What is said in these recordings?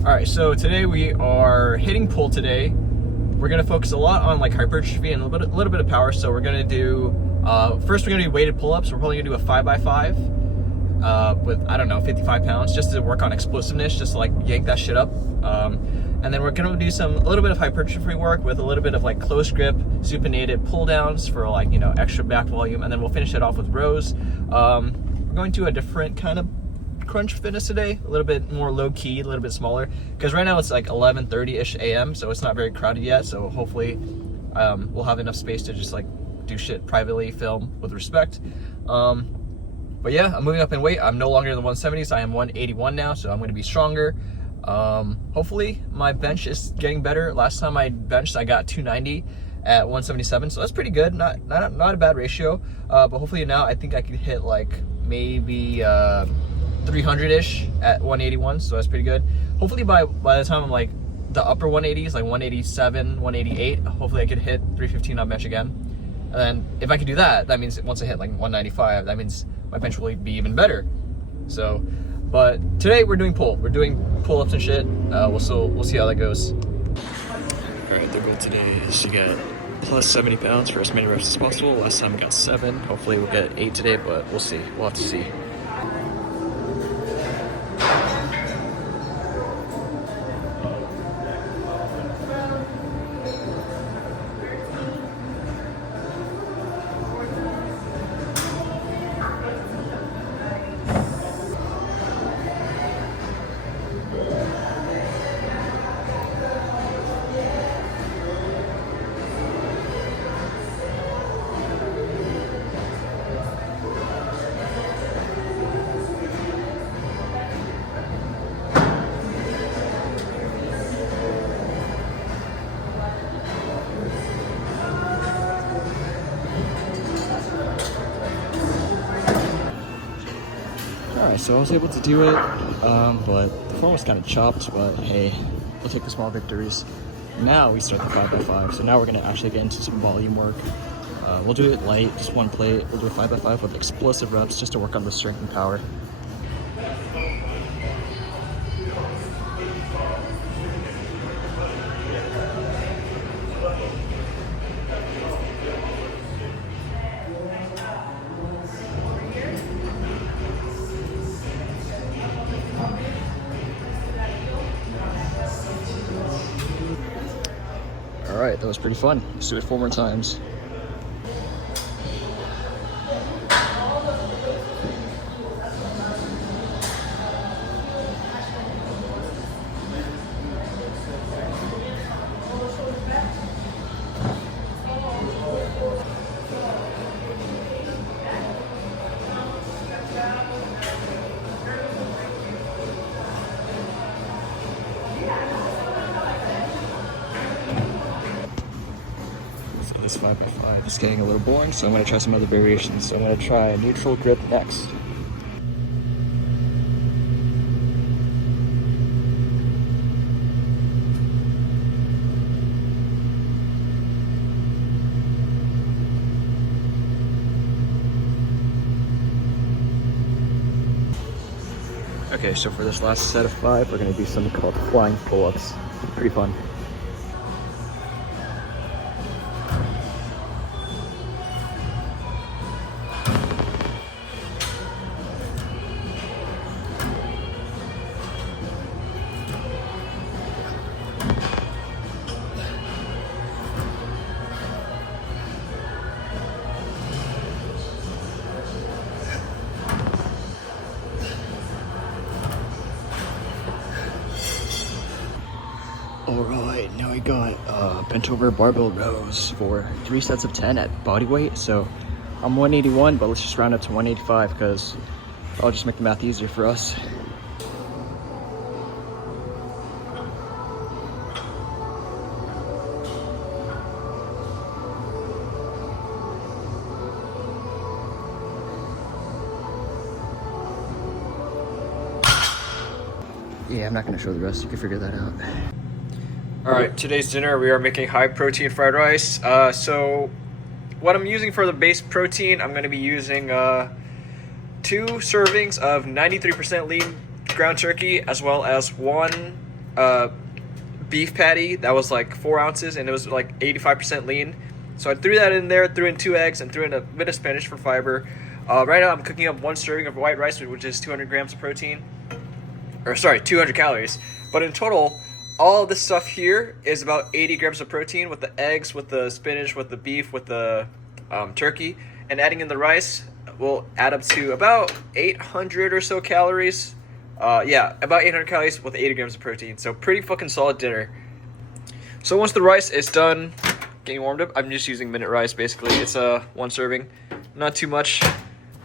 All right, so today we are hitting pull today. We're gonna focus a lot on like hypertrophy and a little bit of power. So we're gonna do, first we're gonna do weighted pull-ups. We're probably gonna do a 5x5 with, I don't know, 55 pounds, just to work on explosiveness, just to like yank that shit up. And then we're gonna do a little bit of hypertrophy work with a little bit of like close grip, supinated pull downs for like, extra back volume. And then we'll finish it off with rows. We're going to a different kind of crunch fitness today, a little bit more low-key, a little bit smaller, because right now it's like 11:30ish a.m. so it's not very crowded yet, so hopefully we'll have enough space to just like do shit privately, film with respect. But yeah, I'm moving up in weight. I'm no longer in the 170s. I am 181 now, so I'm going to be stronger. Hopefully my bench is getting better. Last time I benched, I got 290 at 177, so that's pretty good. Not a bad ratio. But hopefully now I think I could hit like maybe 300-ish at 181, so that's pretty good. Hopefully by the time I'm like the upper 180s, like 187, 188, hopefully I could hit 315 on bench again. And then if I could do that, that means once I hit like 195, that means my bench will be even better. So, but today we're doing pull. We're doing pull-ups and shit. We'll see how that goes. All right, the goal today is to get plus 70 pounds for as many reps as possible. Last time we got 7. Hopefully we'll get 8 today, but we'll see. We'll have to see. Alright, so I was able to do it, but the form was kind of chopped, but hey, we'll take the small victories. Now we start the 5x5, so now we're going to actually get into some volume work. We'll do it light, just one plate. We'll do a 5x5 with explosive reps just to work on the strength and power. Alright, that was pretty fun. Let's do it 4 more times. This 5x5 is getting a little boring, so I'm going to try some other variations. So I'm going to try a neutral grip next. Okay, so for this last set of 5, we're going to do something called flying pull-ups. Pretty fun. Alright, now we got bent over barbell rows for 3 sets of 10 at body weight. So I'm 181, but let's just round up to 185 because I'll just make the math easier for us. Yeah, I'm not going to show the rest. You can figure that out. All right, today's dinner, we are making high protein fried rice. So what I'm using for the base protein, I'm going to be using 2 servings of 93% lean ground turkey, as well as 1 beef patty that was like 4 ounces, and it was like 85% lean. So I threw that in there, threw in 2 eggs, and threw in a bit of spinach for fiber. Right now I'm cooking up 1 serving of white rice, which is 200 grams of protein. Or sorry, 200 calories. But in total, all of this stuff here is about 80 grams of protein with the eggs, with the spinach, with the beef, with the turkey. And adding in the rice will add up to about 800 or so calories. Yeah, about 800 calories with 80 grams of protein. So pretty fucking solid dinner. So once the rice is done getting warmed up, I'm just using minute rice basically. It's 1 serving, not too much.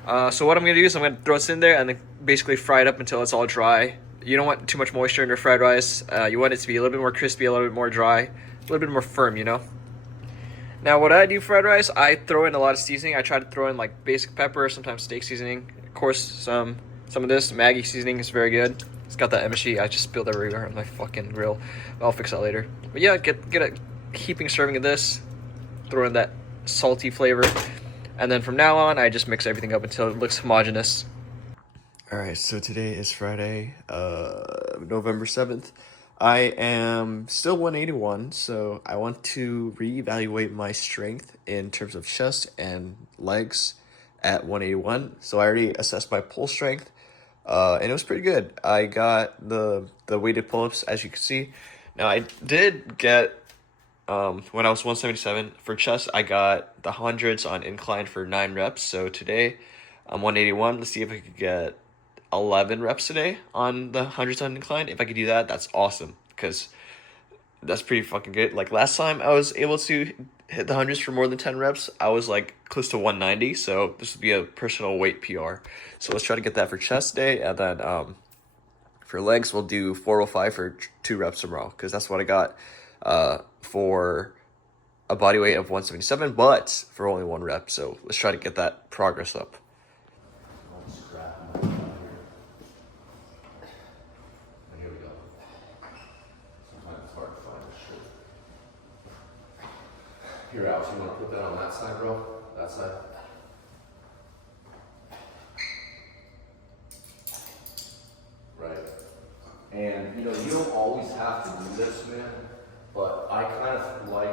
So what I'm gonna do is I'm gonna throw this in there and then basically fry it up until it's all dry. You don't want too much moisture in your fried rice. You want it to be a little bit more crispy, a little bit more dry, a little bit more firm, you know? Now what I do fried rice, I throw in a lot of seasoning. I try to throw in like basic pepper, sometimes steak seasoning. Of course, some of this Maggi seasoning is very good. It's got that MSG. I just spilled everywhere on my fucking grill. I'll fix that later. But yeah, get a heaping serving of this. Throw in that salty flavor. And then from now on, I just mix everything up until it looks homogeneous. Alright, so today is Friday, November 7th. I am still 181, so I want to reevaluate my strength in terms of chest and legs at 181. So I already assessed my pull strength, and it was pretty good. I got the weighted pull-ups, as you can see. Now I did get, when I was 177, for chest, I got the hundreds on incline for 9 reps. So today I'm 181. Let's see if I could get 11 reps today on the hundreds on incline. If I could do that, that's awesome, because that's pretty fucking good. Like last time I was able to hit the hundreds for more than 10 reps, I was like close to 190. So this would be a personal weight PR. So let's try to get that for chest day. And then for legs, we'll do 405 for 2 reps tomorrow, because that's what I got for a body weight of 177, but for only 1 rep. So let's try to get that progress up. Here, Alex, you want to put that on that side, bro? That side? Right. And, you know, you don't always have to do this, man, but I kind of like,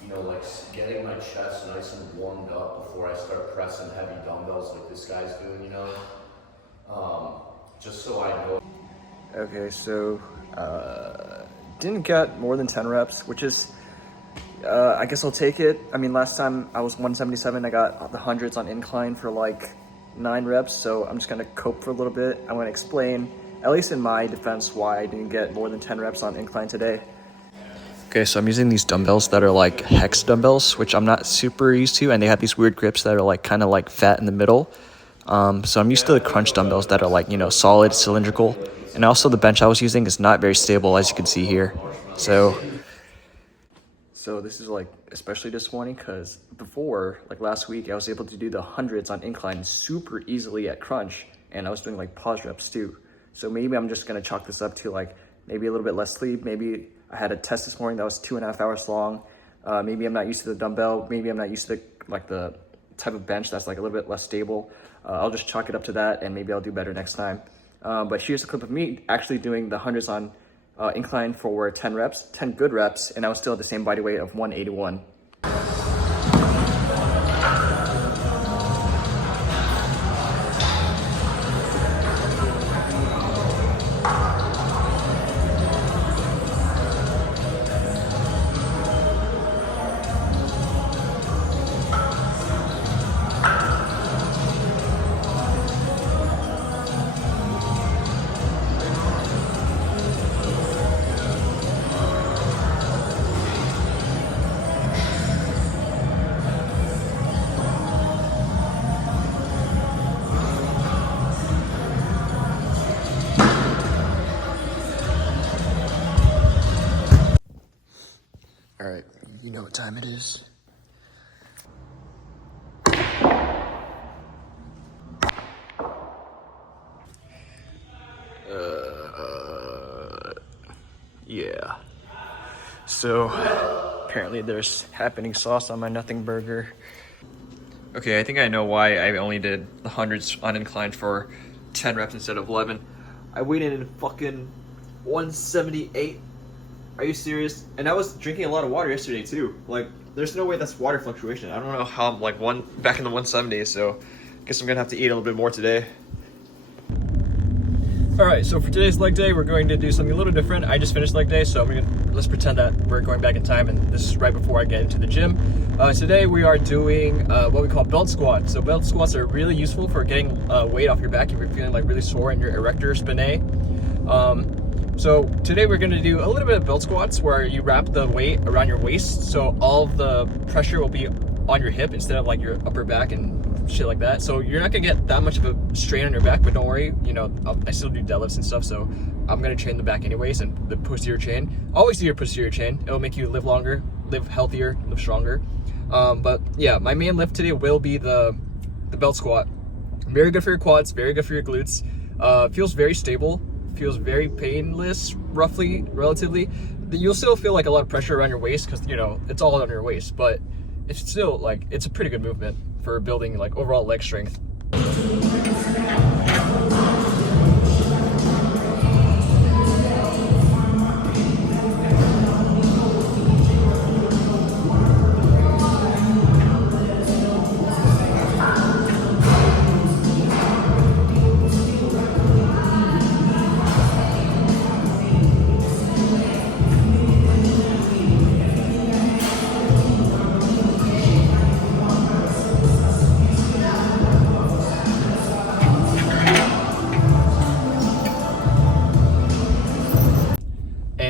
you know, like getting my chest nice and warmed up before I start pressing heavy dumbbells like this guy's doing, you know? Just so I know. Okay, so didn't get more than 10 reps, which is, I guess I'll take it. I mean, last time I was 177, I got the hundreds on incline for like 9 reps, so I'm just gonna cope for a little bit. I'm gonna explain, at least in my defense, why I didn't get more than 10 reps on incline today. Okay, so I'm using these dumbbells that are like hex dumbbells, which I'm not super used to, and they have these weird grips that are like kind of like fat in the middle. So I'm used to the crunch dumbbells that are like, you know, solid, cylindrical. And also the bench I was using is not very stable, as you can see here. So this is like especially disappointing, because before, like last week, I was able to do the hundreds on incline super easily at crunch, and I was doing like pause reps too. So maybe I'm just gonna chalk this up to like maybe a little bit less sleep. Maybe I had a test this morning that was 2.5 hours long. Maybe I'm not used to the dumbbell. Maybe I'm not used to the type of bench that's like a little bit less stable. I'll just chalk it up to that, and maybe I'll do better next time. But here's a clip of me actually doing the hundreds on incline for 10 reps, 10 good reps, and I was still at the same body weight of 181. All right, you know what time it is. Yeah. So apparently there's happening sauce on my nothing burger. Okay, I think I know why I only did the hundreds on incline for 10 reps instead of 11. I waited in fucking 178. Are you serious? And I was drinking a lot of water yesterday too. Like, there's no way that's water fluctuation. I don't know how I'm like back in the 170s, so I guess I'm gonna have to eat a little bit more today. All right, so for today's leg day, we're going to do something a little different. I just finished leg day, so let's pretend that we're going back in time, and this is right before I get into the gym. Today we are doing what we call belt squats. So belt squats are really useful for getting weight off your back if you're feeling like really sore in your erector spinae. So today we're going to do a little bit of belt squats where you wrap the weight around your waist, so all of the pressure will be on your hip instead of like your upper back and shit like that. So you're not gonna get that much of a strain on your back, but don't worry, you know, I still do deadlifts and stuff, so I'm gonna train the back anyways, and the posterior chain. Always do your posterior chain. It'll make you live longer, live healthier, live stronger. But yeah, my main lift today will be the belt squat. Very good for your quads, very good for your glutes. Feels very stable, feels very painless, relatively. You'll still feel like a lot of pressure around your waist because, you know, it's all on your waist, but it's still like, it's a pretty good movement for building like overall leg strength.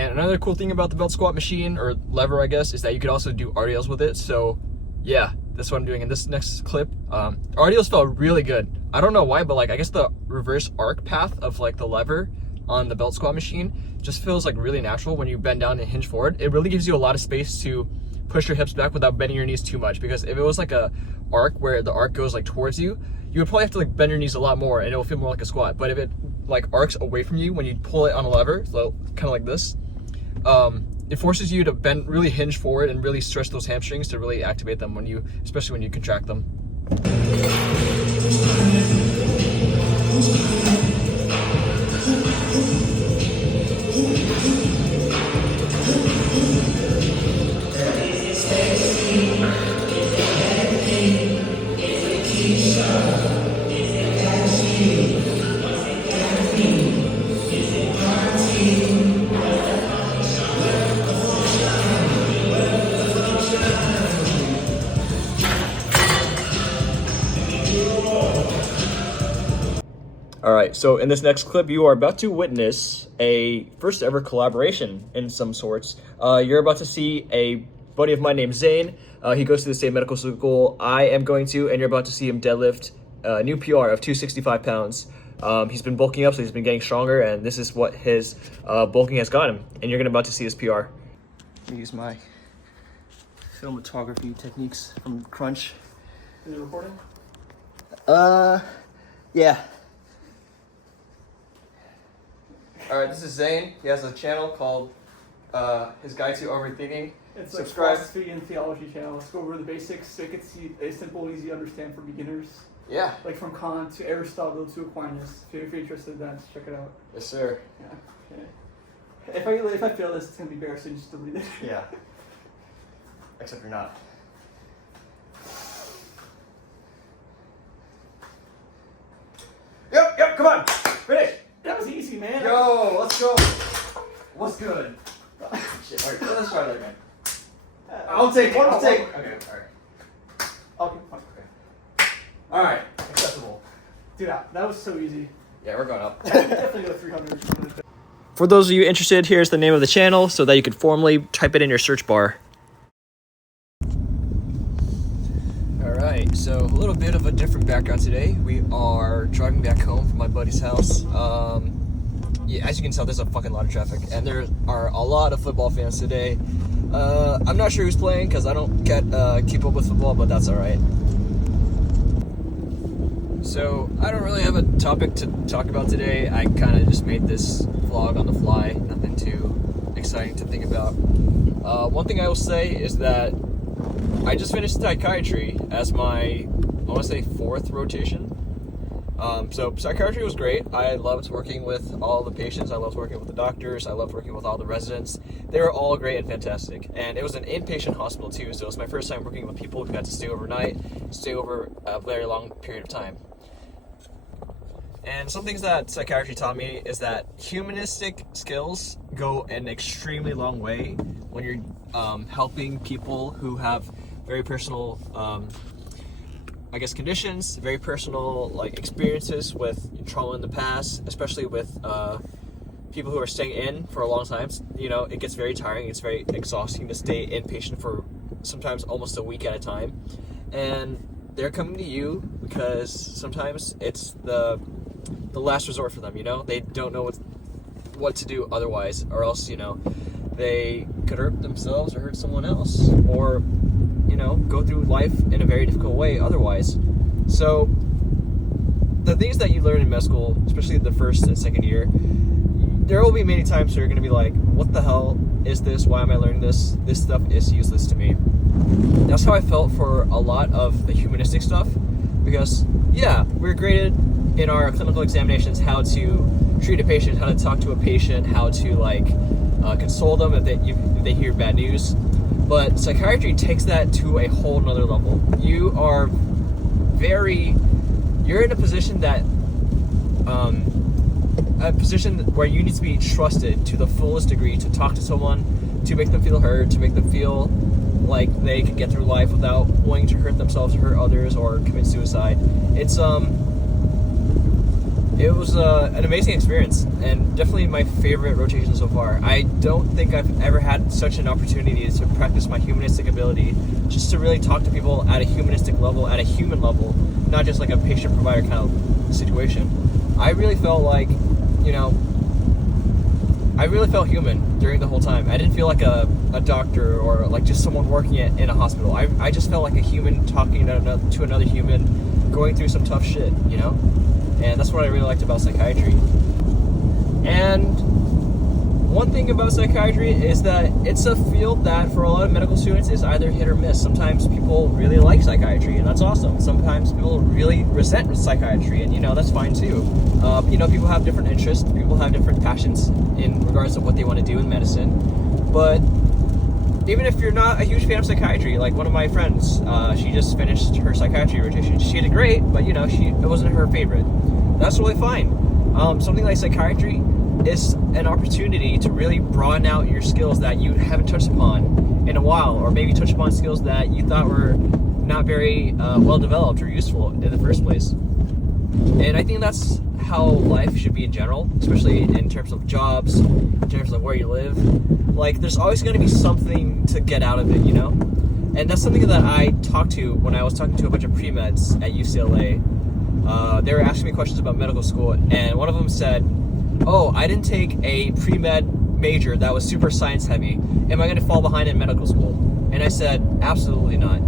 Another cool thing about the belt squat machine, or lever I guess, is that you could also do RDLs with it. So yeah, that's what I'm doing in this next clip. RDLs felt really good. I don't know why, but like I guess the reverse arc path of like the lever on the belt squat machine just feels like really natural when you bend down and hinge forward. It really gives you a lot of space to push your hips back without bending your knees too much, because if it was like a arc where the arc goes like towards you, you would probably have to like bend your knees a lot more and it will feel more like a squat. But if it like arcs away from you when you pull it on a lever, so kind of like this, it forces you to bend, really hinge forward and really stretch those hamstrings to really activate them especially when you contract them. All right, so in this next clip, you are about to witness a first ever collaboration in some sorts. You're about to see a buddy of mine named Zain. He goes to the same medical school I am going to, and you're about to see him deadlift a new PR of 265 pounds. He's been bulking up, so he's been getting stronger, and this is what his bulking has got him. And you're about to see his PR. Let me use my filmography techniques from Crunch. Is it recording? Yeah. All right, this is Zain. He has a channel called his Guide to Overthinking. It's Subscribe. like philosophy and theology channel. Let's go over the basics, make it simple, easy to understand for beginners. Yeah. Like from Kant to Aristotle to Aquinas. If you're interested in that, just check it out. Yes, sir. Yeah. Okay. If I fail this, it's gonna be embarrassing. Just delete it. Yeah. Except you're not. Yep, come on. Finish. That was easy, man. Yo, let's go. What's good? Shit, all right, let's try that again. I'll take it. Okay, all right. Okay, fine. Okay. All right, acceptable. Dude, that was so easy. Yeah, we're going up. Definitely go 300. For those of you interested, here's the name of the channel so that you can formally type it in your search bar. Alright, so a little bit of a different background today. We are driving back home from my buddy's house. Yeah, as you can tell, there's a fucking lot of traffic, and there are a lot of football fans today. I'm not sure who's playing because I don't keep up with football, but that's alright. So, I don't really have a topic to talk about today. I kind of just made this vlog on the fly, nothing too exciting to think about. One thing I will say is that I just finished psychiatry as my, I want to say, 4th rotation. So psychiatry was great. I loved working with all the patients. I loved working with the doctors. I loved working with all the residents. They were all great and fantastic. And it was an inpatient hospital too, so it was my first time working with people who got to stay overnight, stay over a very long period of time. And some things that psychiatry taught me is that humanistic skills go an extremely long way when you're helping people who have very personal conditions, very personal experiences with trauma in the past, especially with people who are staying in for a long time. It gets very tiring, it's very exhausting to stay inpatient for sometimes almost a week at a time. And they're coming to you because sometimes it's the last resort for them, They don't know what to do otherwise, or else, they could hurt themselves or hurt someone else, or go through life in a very difficult way otherwise. So the things that you learn in med school, especially the first and second year, there will be many times where you're going to be like, what the hell is this? Why am I learning this? This stuff is useless to me. That's how I felt for a lot of the humanistic stuff, because we're graded in our clinical examinations how to treat a patient, how to talk to a patient, how to console them if they hear bad news. But psychiatry takes that to a whole nother level. You're in a position where you need to be trusted to the fullest degree to talk to someone, to make them feel heard, to make them feel like they can get through life without wanting to hurt themselves, hurt others, or commit suicide. It was an amazing experience, and definitely my favorite rotation so far. I don't think I've ever had such an opportunity to practice my humanistic ability, just to really talk to people at a humanistic level, at a human level, not just like a patient-provider kind of situation. I really felt human during the whole time. I didn't feel like a doctor or like just someone working in a hospital. I just felt like a human talking to another human, going through some tough shit, And that's what I really liked about psychiatry. And one thing about psychiatry is that it's a field that for a lot of medical students is either hit or miss. Sometimes people really like psychiatry, and that's awesome. Sometimes people really resent psychiatry, and that's fine too. People have different interests, people have different passions in regards to what they want to do in medicine. But even if you're not a huge fan of psychiatry, like one of my friends, she just finished her psychiatry rotation. She did great, but it wasn't her favorite. That's really fine. Something like psychiatry is an opportunity to really broaden out your skills that you haven't touched upon in a while, or maybe touch upon skills that you thought were not very well developed or useful in the first place. And I think that's how life should be in general, especially in terms of jobs, in terms of where you live. There's always going to be something to get out of it, And that's something that I talked to when I was talking to a bunch of pre-meds at UCLA. They were asking me questions about medical school, and one of them said, "Oh, I didn't take a pre-med major that was super science heavy. Am I going to fall behind in medical school?" And I said, absolutely not.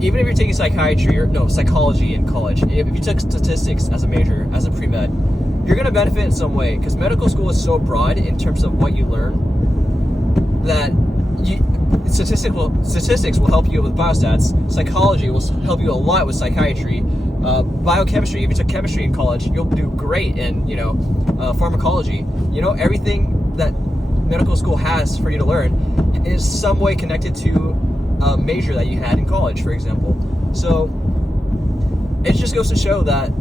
Even if you're taking psychology in college, if you took statistics as a major, as a pre-med, you're going to benefit in some way, because medical school is so broad in terms of what you learn that statistics will help you with biostats, psychology will help you a lot with psychiatry, biochemistry, if you took chemistry in college, you'll do great in, pharmacology. Everything that medical school has for you to learn is some way connected to a major that you had in college, for example. So it just goes to show that,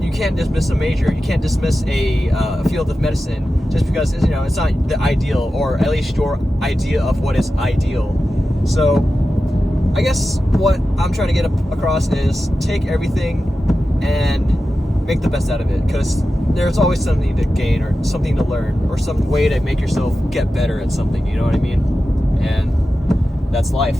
you can't dismiss a major, you can't dismiss a field of medicine just because it's not the ideal, or at least your idea of what is ideal. So I guess what I'm trying to get across is take everything and make the best out of it, because there's always something to gain, or something to learn, or some way to make yourself get better at something, you know what I mean? And that's life.